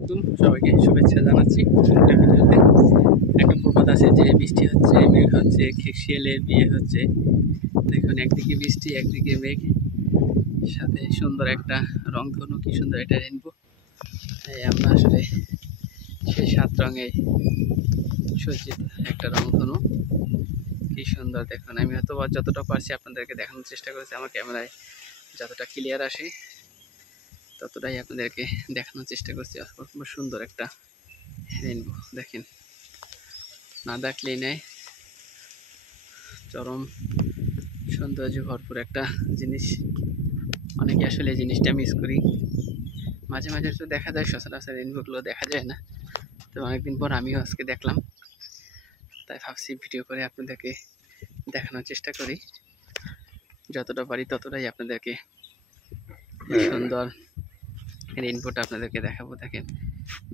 সবাইকে শুভেচ্ছা জানাচ্ছি। একটা ভিডিওতে একটা প্রবাদ আছে যে বৃষ্টি হচ্ছে, মেঘ হচ্ছে, শিয়ালের বিয়ে হচ্ছে। দেখুন, একদিকে বৃষ্টি, একদিকে মেঘ, সাথে সুন্দর একটা রংধনু, কি সুন্দর একটা রেনবো। এই আমরা আসলে সেই 7 রঙে সজ্জিত একটা রংধনু, কি সুন্দর দেখুন। আমি হয়তো যতটা পারছি আপনাদেরকে দেখানোর চেষ্টা করেছি, আমার ক্যামেরায় যতটা ক্লিয়ার আসে ততটাই আপনাদেরকে দেখানোর চেষ্টা করছি। অসম্ভব সুন্দর একটা রেনবো দেখেন, না দেখলেই নেয়, চরম সৌন্দর্য ভরপুর একটা জিনিস। অনেকে আসলে এই জিনিসটা মিস করি, মাঝে মাঝে তো দেখা যায়, সচরাচর রেনবোগুলো দেখা যায় না। তো অনেকদিন পর আমিও আজকে দেখলাম, তাই ভাবছি ভিডিও করে আপনাদেরকে দেখানোর চেষ্টা করি। যতটা পারি ততটাই আপনাদেরকে সুন্দর রেনবোটা আপনাদেরকে দেখাবো। দেখেন,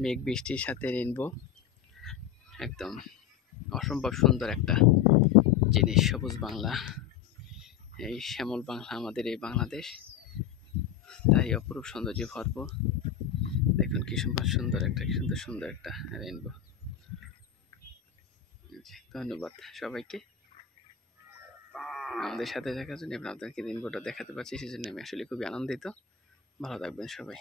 মেঘ বৃষ্টির সাথে রেনবো, একদম অসম্ভব সুন্দর একটা জিনিস। সবুজ বাংলা, এই শ্যামল বাংলা আমাদের এই বাংলাদেশ, তাই অপরূপ সৌন্দর্য ভরপুর। দেখুন কি সুন্দর সুন্দর একটা, কি সুন্দর সুন্দর একটা রেনবো। ধন্যবাদ সবাইকে আমাদের সাথে থাকার জন্য, এবং আপনাদেরকে রেনবোটা দেখাতে পারছি, সেজন্য আমি আসলে খুবই আনন্দিত। ভালো থাকবেন সবাই।